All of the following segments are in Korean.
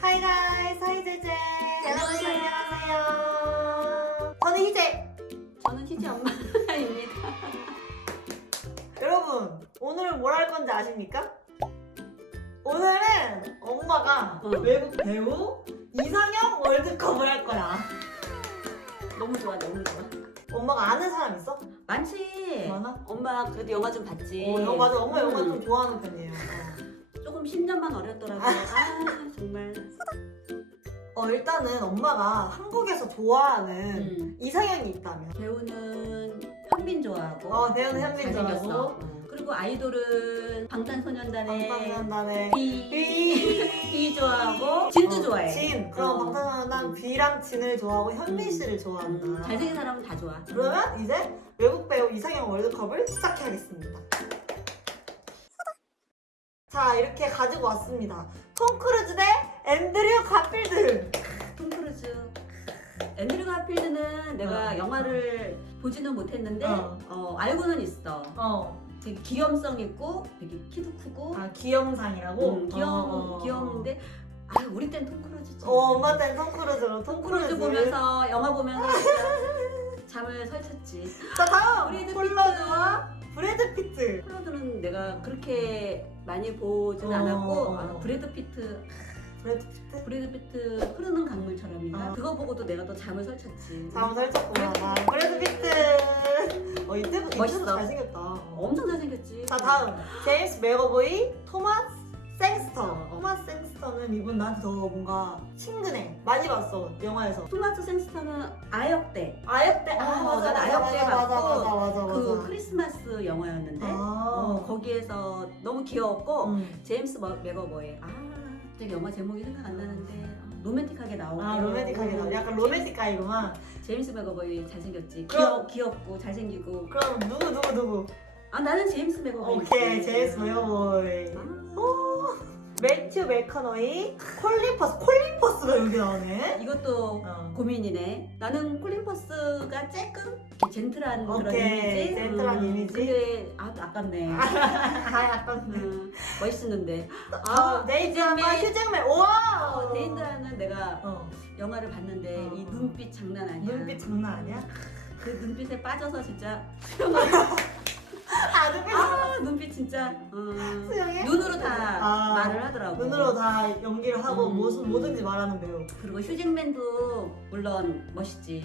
하이 가이즈, 하이제제. 여러분 안녕하세요. 저는 희재. 저는 희지 엄마입니다. 여러분 오늘은 뭘 할 건지 아십니까? 오늘은 엄마가 외국 배우 이상형 월드컵을 할 거야. 너무 좋아, 너무 좋아. 엄마가 아는 사람 있어? 많지. 많아? 엄마 그래도 영화 좀 봤지. 맞아. 엄마 영화 좀 좋아하는 편이에요. 조금 10년만 어렸더라고. 아 정말. 일단은 엄마가 한국에서 좋아하는 이상형이 있다면? 배우는 현빈 좋아하고. 배우는 현빈 잘생겼어. 좋아하고. 그리고 아이돌은 방탄소년단의 방탄소년단의 B 좋아하고 진도 좋아해. 진. 그럼 방탄소년단 B랑 진을 좋아하고 현빈 씨를 좋아한다. 잘생긴 사람은 다 좋아. 그러면 이제 외국 배우 이상형 월드컵을 시작해야겠습니다. 자, 이렇게 가지고 왔습니다. 톰 크루즈 대 앤드류 가필드. 톰 크루즈. 앤드류 가필드는 내가 영화를 보지는 못했는데 알고는 있어. 되게 귀염성 있고 되게 키도 크고. 귀염상이라고? 귀여운데 우리 땐 톰 크루즈지. 엄마 땐 톰 크루즈로. 톰 크루즈 보면서 영화 보면서 진짜 잠을 설쳤지. 자, 다음 브래드 폴러드와 브래드 피트. 폴러드는 내가 그렇게 많이 보진 않았고 브래드 피트 흐르는 강물처럼인가? 그거 보고도 내가 또 잠을 설쳤지. 잠을 설쳤구나. 브래드 피트. 이때부터 멋있어. 잘생겼다. 엄청 잘생겼지. 자, 다음 제임스 맥어보이, 토마스 생스터. 토마스 생스터는 이분 나한테 더 뭔가 친근해. 많이 봤어 영화에서. 토마스 생스터는 아역대. 아역대. 난 아역대 봤고 맞아. 그 크리스마스 영화였는데 거기에서 너무 귀여웠고 제임스 맥어보이. 갑자기 영화 제목이 생각 안 나는데 로맨틱하게 나오고. 로맨틱하게 나오고. 약간 로맨틱 가이구만. 제임스 맥어보이 잘생겼지. 그럼- 귀엽고 잘생기고. 그럼 누구? 나는 제임스 맥어보이. 오케이, 제임스 맥어보이. 매튜 맥커너이, 콜린 퍼스가 여기 나오네. 이것도 고민이네. 나는 콜린 퍼스가 조금 젠틀한 그런 오케이, 이미지. 젠틀한 이미지. 근데 아깝네. 약간 멋있는데. 데이트라마 휴잭맨. 우와. 데인드라는 내가 영화를 봤는데 이 눈빛 장난 아니야. 눈빛 장난 아니야? 그 눈빛에 빠져서 진짜 눈빛 진짜 수영해? 눈으로 다 말을 하더라고. 눈으로 다 연기를 하고 뭐든지 말하는 배우. 그리고 휴잭맨도 물론 멋있지.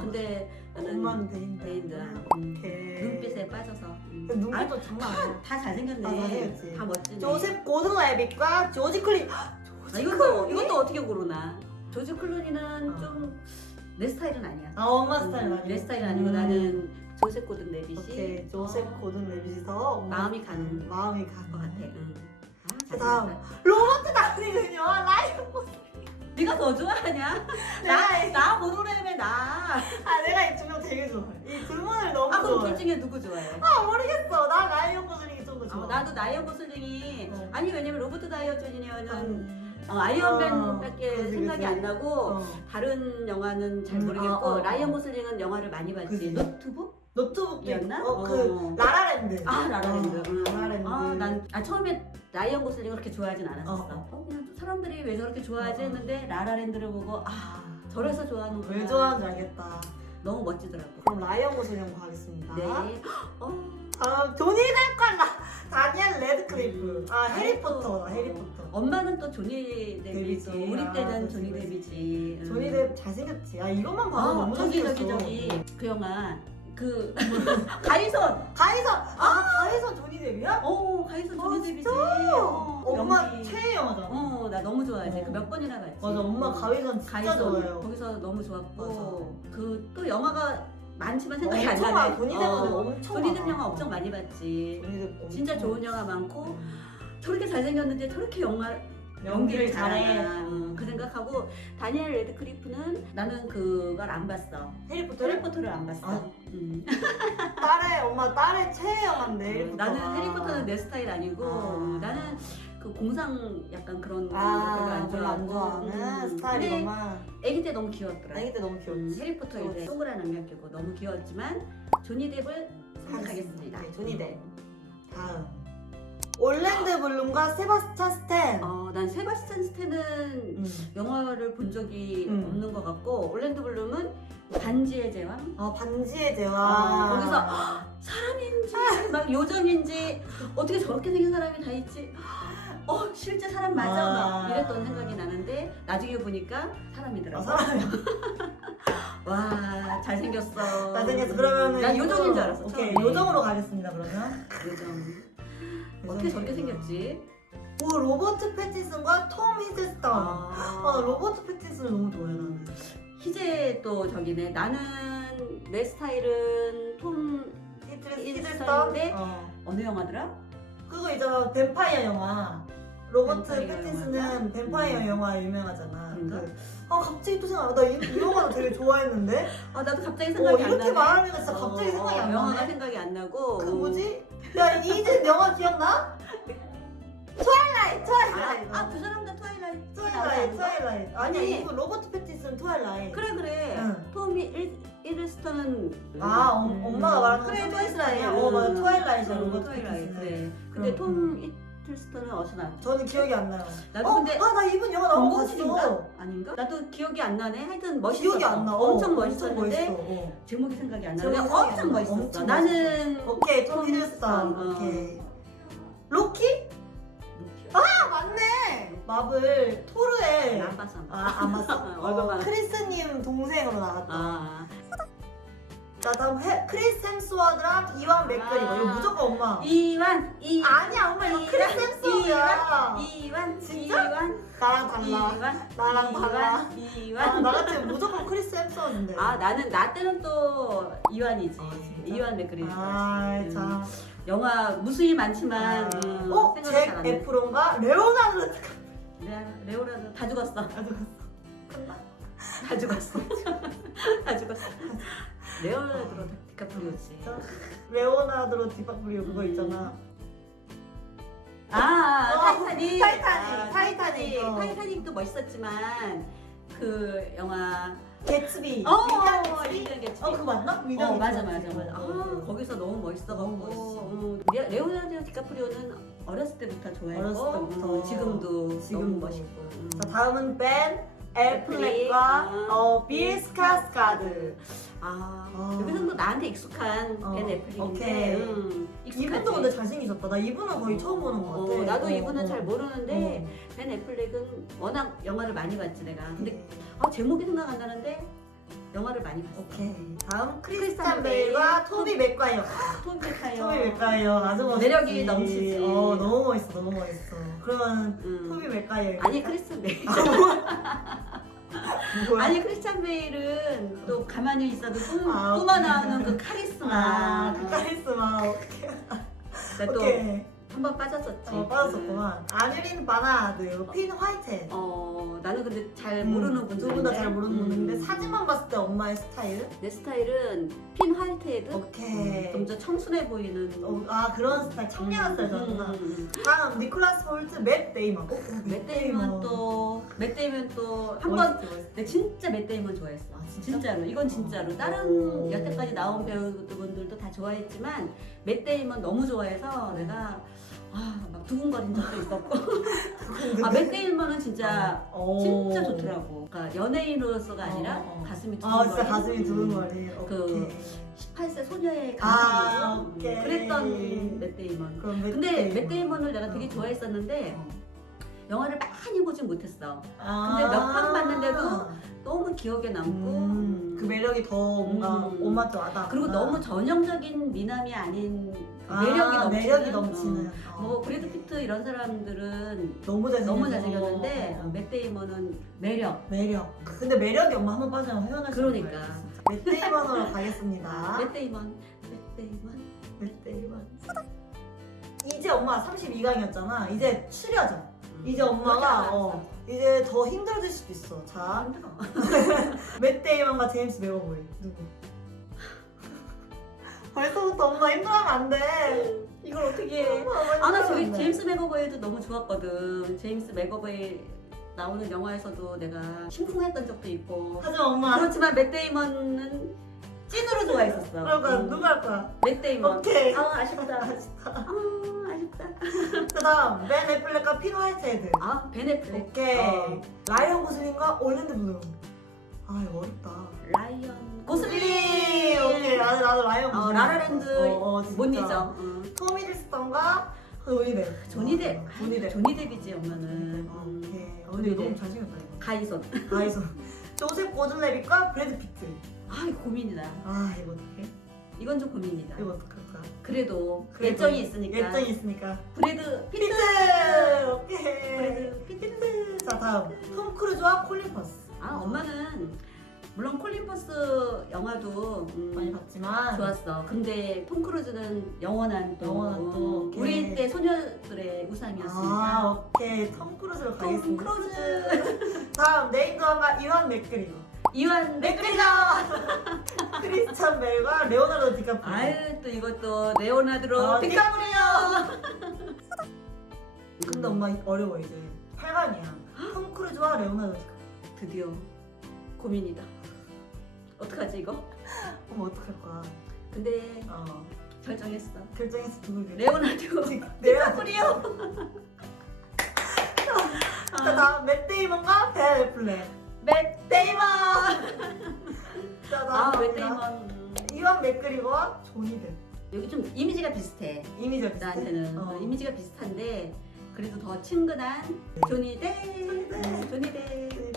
근데 나는 엄마는 데인드라. 오케이. 눈빛에 빠져서. 눈빛도 장난 아니야. 다 잘생겼네. 잘생겼지. 다 멋지네. 조셉 고든 레빗과 조지 클린. 이것도 어떻게 고르나? 조지 클루니는 좀 내 스타일은 아니야. 엄마 스타일은 아니고. 내 스타일은 아니고 나는 조셉 고든 레빗이. 오케이. 조셉 고든 레빗이서 마음이 가는 것 것 같아. 같아. 다음 로버트 다우니는요. 라이언. 네가 더 좋아하냐? 나 모노레임에 나. 내가 이 두 명 되게 좋아해. 이 두 분을 너무 그럼 좋아해. 둘 중에 누구 좋아해? 모르겠어. 나 라이언 고슬링이 좀 더 좋아. 나도 라이언 고슬링이 아니 왜냐면 로버트 다이어 주니어는 아이언맨밖에 생각이 안 나고 다른 영화는 잘 모르겠고 라이언 고슬링은 영화를 많이 봤지. 그치. 노트북도 이었나? 있고 그 라라랜드. 라라랜드. 라라랜드. 난 처음에 라이언 고슬링을 그렇게 좋아하진 않았었어. 그냥 사람들이 왜 저렇게 좋아하지 했는데 라라랜드를 보고 저래서 좋아하는구나. 왜 좋아하는지 알겠다. 너무 멋지더라고. 그럼 라이언 고슬링 가겠습니다. 네. 다음 조니 뎁과 다니엘 레드클리프. 해리포터. 엄마는 또 조니 데뷔지. 데뷔지. 우리 때는 그치, 조니 그치. 데뷔지. 조니 뎁 잘생겼지. 이것만 봐도 너무 저기 잘생겼어. 그 영화 그 가이선. 가이선 조니 뎁이야? 가이선 조니 데뷔지. 엄마 연기. 최애 영화잖아. 나 너무 좋아하지. 그 몇 번이나 봤지. 맞아, 엄마 가이선 진짜 좋아해요. 거기서 너무 좋았고 맞아. 그 또 영화가 많지만 생각이 안 엄청 나네. 많아. 조니 뎁은 엄청 조니 뎁 많아. 영화 엄청 많이 봤지. 조니 뎁 엄청 진짜 좋은 영화 많고 저렇게 잘생겼는데 저렇게 연기를 연기를 잘해. 잘하나. 그 생각하고 다니엘 레드클리프는 나는 그걸 안 봤어. 해리포터를 안 봤어. 딸의 최애 영화인데 해리포터. 나는 해리포터는 내 스타일 아니고 나는 그 공상 약간 그런 거 별로 안 별로 좋아하고. 안 좋아하는 스타일이구만. 애기 때 너무 귀여웠더라. 애기 때 너무 귀엽지. 해리포터 이제 동그란 안경 끼고 너무 귀여웠지만 조니 뎁을 선택하겠습니다. 조니 뎁. 다음 올랜드 블룸과 세바스찬 스탠. 난 세바스찬 스탠은 영화를 본 적이 음. 없는 것 같고 올랜드 블룸은 반지의 제왕. 반지의 제왕. 거기서 사람인지 막 요정인지 어떻게 저렇게 생긴 사람이 다 있지? 실제 사람 맞아? 막 이랬던 생각이 나는데 나중에 보니까 사람이더라고. 사람이야. 와 잘생겼어. 잘생겼어. 그러면은 난 요정인 줄 알았어. 오케이, 처음에. 요정으로 가겠습니다. 그러면. 요정. 어떻게 저렇게 생겼지? 오, 로버트 패티슨과 톰 히들스턴. 로버트 패티슨을 너무 좋아해 나는. 희재 또 저기네. 나는 내 스타일은 톰 히들스턴인데 어느 영화더라? 그거 있잖아, 뱀파이어 영화. 로버트 뱀파이어 패티슨은 뱀파이어 영화 유명하잖아. 그런가? 갑자기 또 생각나. 나 이 영화 되게 좋아했는데. 나도 갑자기 생각이 안 나네. 이렇게 말하니까 진짜 갑자기 생각이 안 영화가 나네. 생각이 안 나고. 그 뭐지? 야, 이진 영화 기억나? 트와일라이트. 그 사람 다 트와일라이트. 트와일라이트. 아니, 아니. 이거 로버트 패티슨 트와일라이트. 그래. 응. 톰이 히들스턴은 엄마가 말하는 그래, 건 트와일라이트. 맞아, 트와일라이트야, 로버트 트와일라이트. 패티슨. 그래. 근데 톰 히들스턴은 어디서 나왔지? 저는 기억이 안 나요. 나도 근데 나 이분 영화 나온 거 공공칠인가? 봤어. 아닌가? 나도 기억이 안 나네. 하여튼 멋있었어. 기억이 안 나. 엄청 멋있었는데 멋있어. 제목이 생각이 안 제목이 나는데 생각이 엄청 안 나. 멋있었어. 엄청 나는 오케이, 톰 톰 히들스턴. 히들스턴. 오케이. 로키? 맞네. 마블 토르의 안 봤어. 안 봤어? 얼굴만. 크리스님 동생으로 나왔다. 아. 자, 다음 크리스 햄스워드랑 이완 맥그리거. 이거 무조건 엄마. 이완. 아니야, 엄마 이거 크리스 햄스워드야. 이완. 진짜? 이완. 나랑 달라. 나랑 달라. 이완. 나 같으면 무조건 크리스 햄스워드인데. 나는 나 때는 또 이완이지. 진짜? 이완 맥그리거. 참. 영화 무수히 많지만 생각이 잭 잘안 나. 에프론과 레오나르도 레오나르도 다 죽었어. 다 죽었어. 다 죽었어. 레오나르도 디카프리오지. 레오나르도 디카프리오 그거 있잖아. 타이타닉. 타이타닉. 타이타닉도 멋있었지만 그 영화 개츠비. 위대한 개츠비. 그거 맞나? 위대한 맞아. 개츠비. 거기서 너무 멋있어가지고. 너무 레오나르도 디카프리오는 어렸을 때부터 좋아했고 어렸을 때부터. 지금도 너무 지금도. 멋있고. 자, 다음은 벤 애플렉과 빌 스카스가드. 여기서는 또 나한테 익숙한 벤 애플렉인데 오케이. 익숙하지. 이분도 근데 잘생기셨다. 나 이분은 거의 처음 보는 것 같아. 나도 이분은 잘 모르는데 벤 애플렉은 워낙 영화를 많이 봤지 내가. 근데 제목이 생각 안 나는데 영화를 많이 봤어. 오케이. 다음 크리스찬 크리스찬 베일과 베일. 토비 맥과이어. 토비 맥과이어. 토비 맥과이어 아주 멋있지. 매력이 넘치지. 너무 멋있어. 그러면 토비 맥과이어. 아니 크리스찬 베일. 뭐야? 아니 크리스찬 베일은 또 가만히 있어도 아, 뿜어 나오는 그 카리스마. 그 카리스마. 또 오케이. 한번 빠졌었지. 빠졌었구만. 아뉴린 바나드, 핀 화이트. 나는 근데 잘 모르는 분들. 두 분 다 잘 모르는 분인데 사진만 봤을 때 엄마의 스타일? 내 스타일은 핀 화이트헤드. 오케이. 좀 더 청순해 보이는. 그런 스타일, 청량한 스타일 좋아하구나. 다음 니콜라스 홀트, 맷 데이먼. 맷 데이먼 또 한번 내가 진짜 맷 데이먼 좋아했어. 진짜? 진짜로. 이건 진짜로. 다른 여태까지 나온 배우분들도 다 좋아했지만 맷 데이먼 너무 좋아해서 내가 막 두근거린 적도 있었고. 맷 데이먼은 진짜 진짜 좋더라고. 그러니까 연예인으로서가 아니라 가슴이 두근거리는. 진짜 가슴이 두근거리. 그 18세 소녀의 감성. 오케이. 그랬던 맷 데이먼. 근데 맷 데이먼을 내가 되게 좋아했었는데 영화를 많이 보진 못했어. 근데 몇 편 봤는데도 너무 기억에 남고 그 매력이 더 뭔가 엄마한테 와닿아. 그리고 너무 전형적인 미남이 아닌 매력이 넘치는. 뭐 브래드 피트 이런 사람들은 너무 잘생겼는데 맷 데이먼은 매력. 근데 매력이 엄마 한번 빠지면 헤어날 수 그러니까. 맷 데이먼으로 가겠습니다. 맷 데이먼. 이제 엄마 32강이었잖아. 이제 추려져. 이제 엄마가 이제 더 힘들어질 수도 있어. 자, 맷 데이먼과 제임스 맥어보이 누구? 벌써부터 엄마 힘들어하면 안 돼. 이걸 어떻게 해? 나 저기 제임스 맥어보이도 너무 좋았거든. 제임스 맥어보이 나오는 영화에서도 내가 심쿵했던 적도 있고. 하지만 엄마. 그렇지만 맷 데이먼은 찐으로 좋아했었어. 그러니까 누가 할 거야? 맷 데이먼. 오케이. 아쉽다. 했다. 그다음 벤 애플렉과 핀 화이트헤드. 아, 벤 애플렉. 오케이. 라이언 고슬링과 올랜드 블룸. 아 이거 어렵다. 라이언 고슬링. 오케이. 나도 라이언 고슬링. 라라랜드 진짜. 못 잊어. 톰 히들스턴과 조니 뎁. 조니 뎁. 조니 뎁. 조니 뎁이지 엄마는. 오케이. 조니 근데 뎁. 너무 잘생겼다 이거. 가이손. 나이스. 조셉 고든레빗과 브래드 피트. 아, 이거 고민이다. 아 이거 어떡해? 이건 좀 고민이다. 이거 어떡할까? 그래도 그래도 예정이 있으니까. 예정이 있으니까. 브래드 피트. 피트! 오케이. 브래드 피트. 피트. 자 다음 톰 크루즈와 콜린 퍼스. 아, 엄마는 물론 콜린 퍼스 영화도 많이 봤지만 좋았어. 근데 톰 크루즈는 영원한 또, 또, 오케이. 우리 때 소녀들의 우상이었으니까. 아 오케이 톰 크루즈로 톰 가겠습니다. 크루즈. 다음 네이트왕과 이완 맥그리거. 이완 맥그리거. 크리스찬 벨과 레오나르도 디카프리오. 아유, 또 이것도 레오나르도 아, 디카프리오. 근데 엄마 어려워 이제 8강이야. 톰 크루즈와 레오나르도 디카프리오. 드디어 고민이다. 어떡하지 이거? 엄마 어떡할 거야? 근데 어 결정했어. 결정해서 누굴 레오나르도 레오나르도. 디카프리오. 자 다음 맷 데이먼과 벤 애플렉. 맷 데이먼. 자 아, 다음 맷 데이먼. 이완 맥그리거와 조니 뎁. 여기 좀 이미지가 비슷해. 이미지가 비슷해? 나한테는 이미지가 비슷한데 그래도 더 친근한 조니 뎁. 조니 뎁. 조니 뎁.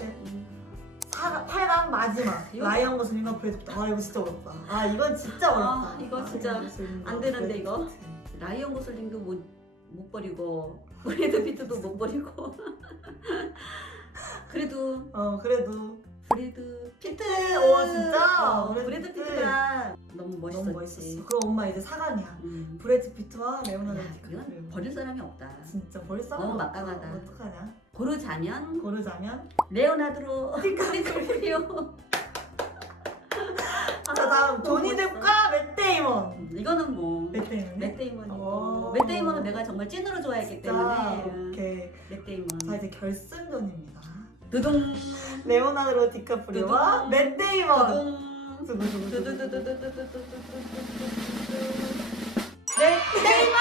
8강 마지막 이거- 라이언 고슬링과 브래드 피트. 아 이거 진짜 어렵다. 아 이건 진짜 어렵다. 아, 이거 진짜 라이언 고슬링과 안 되는데, 브래드 이거? 피트. 라이언 고슬링도 못 버리고 브래드 피트도 못 버리고. 그래도 그래도 브래드 피트. 오, 진짜? 브래드 브래드 피트. 피트가 너무 멋있었지. 너무 멋있었어. 그럼 엄마 이제 4강이야. 음. 브래드 피트와 레오나르도 야, 디카프리오. 이건 버릴 사람이 없다. 진짜 버릴 사람 너무 없다. 막강하다. 어떡하냐? 고르자면 고르자면 레오나르도 디카프리오. 자 다음 너무 조니 멋있어. 뎁과 맷 데이먼. 이거는 뭐 맷 데이먼. 맷 데이먼이 오. 맷 데이먼은 내가 정말 찐으로 좋아했기 때문에 오케이. 맷 데이먼. 자 이제 결승전입니다. 두둥 레오나르도 디카프리오와 두둥. 맷 데이먼. 두둥 두두두두두. 두두두두두두두두두두두두두. 맷 데이먼.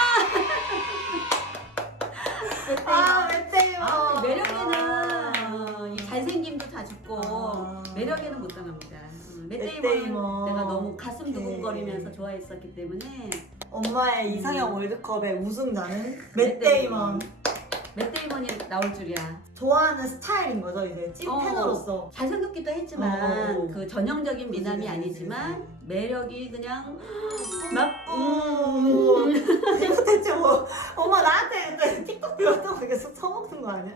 맷 아 데이먼. 맷 데이먼. 아, 매력에는 이 잘생김도 다 죽고 아. 매력에는 못 당합니다. 맷 맷 데이먼은 데이먼. 내가 너무 가슴 오케이. 두근거리면서 좋아했었기 때문에 엄마의 이상형 월드컵의 우승자는 맷 맷 데이먼. 맷 데이먼이 나올 줄이야. 좋아하는 스타일인 거죠 이제 찐팬으로서. 잘생겼기도 했지만 어. 그 전형적인 미남이 그치, 아니지만 매력이 그냥 막 이거 대체 뭐 엄마 나한테 이제 틱톡 배웠던 거 계속 써먹는 거 아니야?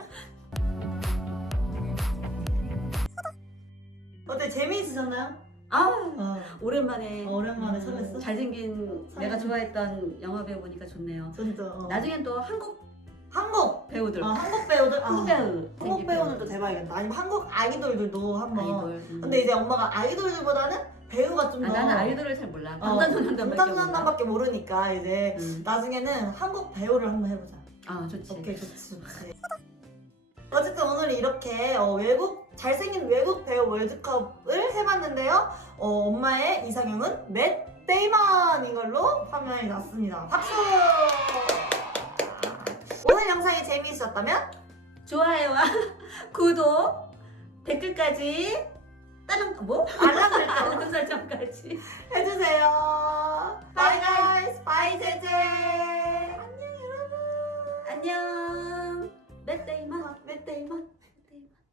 어때 재미있으셨나요? 아, 오랜만에 오랜만에 설렜어? 잘생긴 내가 좋아했던 영화 배우 보니까 좋네요. 진짜. 나중엔 또 한국 한국 배우들, 한국 배우들 한국 배우, 한국 생긴 배우들도 배우들. 대박이겠다. 아니면 한국 아이돌들도 한번. 아이돌. 근데 이제 엄마가 아이돌들보다는 배우가 좀 더. 나는 아이돌을 잘 몰라. 방탄소년단밖에 몰라. 방탄소년단밖에 모르니까 이제 음. 나중에는 한국 배우를 한번 해보자. 아, 좋지. 오케이 좋지. 어쨌든 오늘 이렇게 잘생긴 외국 배우 월드컵을 해봤는데요. 엄마의 이상형은 맷 데이먼인 걸로 판명이 났습니다. 박수! 오늘 영상이 재미있었다면 좋아요와 구독, 댓글까지 다른 알람 설정 알람 설정까지. 해주세요. 바이 가이스 바이 제제. 안녕 여러분. 안녕. 맷 데이먼. 맷 데이먼.